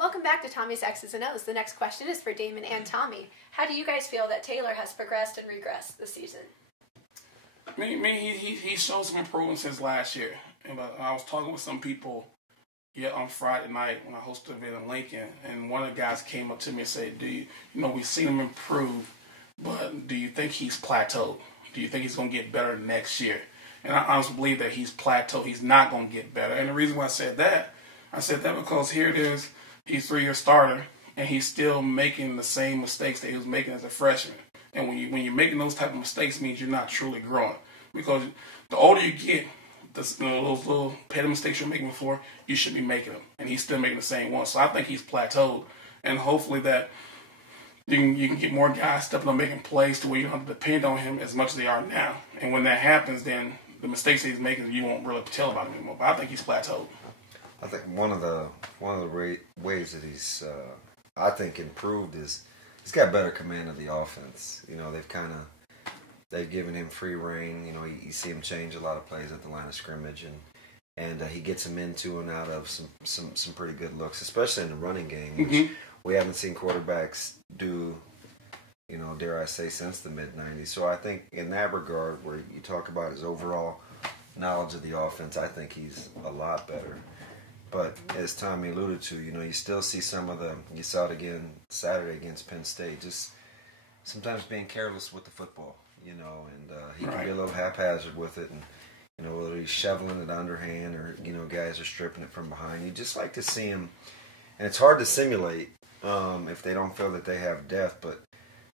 Welcome back to Tommie's X's and O's. The next question is for Damon and Tommie. How do you guys feel that Taylor has progressed and regressed this season? He showed some improvement since last year. And I was talking with some people on Friday night when I hosted an event in Lincoln, and one of the guys came up to me and said, we've seen him improve, but do you think he's plateaued? Do you think he's going to get better next year? And I honestly believe that he's plateaued. He's not going to get better. And the reason why I said that because here it is, he's a 3-year starter, and he's still making the same mistakes that he was making as a freshman. And when you're making those type of mistakes, it means you're not truly growing. Because the older you get, those little petty mistakes you're making before, you should be making them. And he's still making the same ones. So I think he's plateaued. And hopefully that you can get more guys stepping up making plays to where you don't have to depend on him as much as they are now. And when that happens, then the mistakes that he's making, you won't really tell about him anymore. But I think he's plateaued. I think one of the ways that he's I think improved is he's got better command of the offense. They've given him free reign. You see him change a lot of plays at the line of scrimmage, and he gets them into and out of some pretty good looks, especially in the running game, which we haven't seen quarterbacks do, dare I say, since the mid-'90s. So I think in that regard, where you talk about his overall knowledge of the offense, I think he's a lot better. But as Tommie alluded to, you still see you saw it again Saturday against Penn State, just sometimes being careless with the football, and he can be a little haphazard with it, and whether he's shoveling it underhand or, guys are stripping it from behind. You just like to see him, and it's hard to simulate if they don't feel that they have depth, but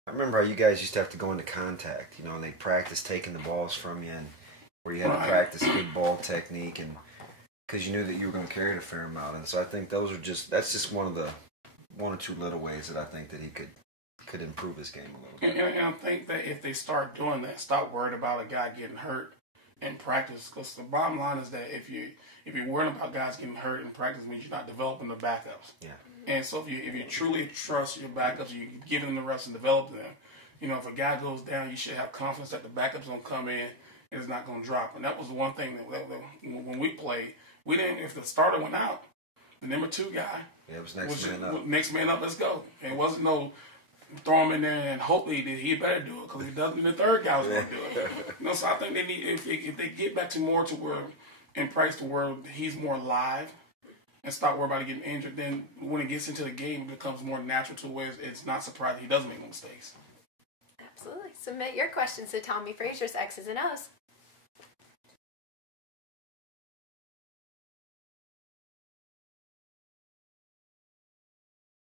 I remember how you guys used to have to go into contact, and they practice taking the balls from you, and where you had to practice good ball technique, and because you knew that you were going to carry it a fair amount. And so I think that's just one or two little ways that I think that he could improve his game a little bit. And I think that if they start doing that, stop worrying about a guy getting hurt in practice, because the bottom line is that if you're worrying about guys getting hurt in practice, it means you're not developing the backups. Yeah. And so if you truly trust your backups, you give them the reps and develop them. If a guy goes down, you should have confidence that the backups going to come in and it's not going to drop. And that was the one thing that when we played, we didn't. If the starter went out, the number 2 guy was next man up. Let's go. And it wasn't no throw him in there and hope he better do it, because if he doesn't, the third guy was going to do it. So I think they need, if they get back to more to where in practice to where he's more live and stop worrying about getting injured, then when it gets into the game, it becomes more natural to where it's not surprising he doesn't make no mistakes. Absolutely. Submit your questions to Tommie Frazier's X's and O's.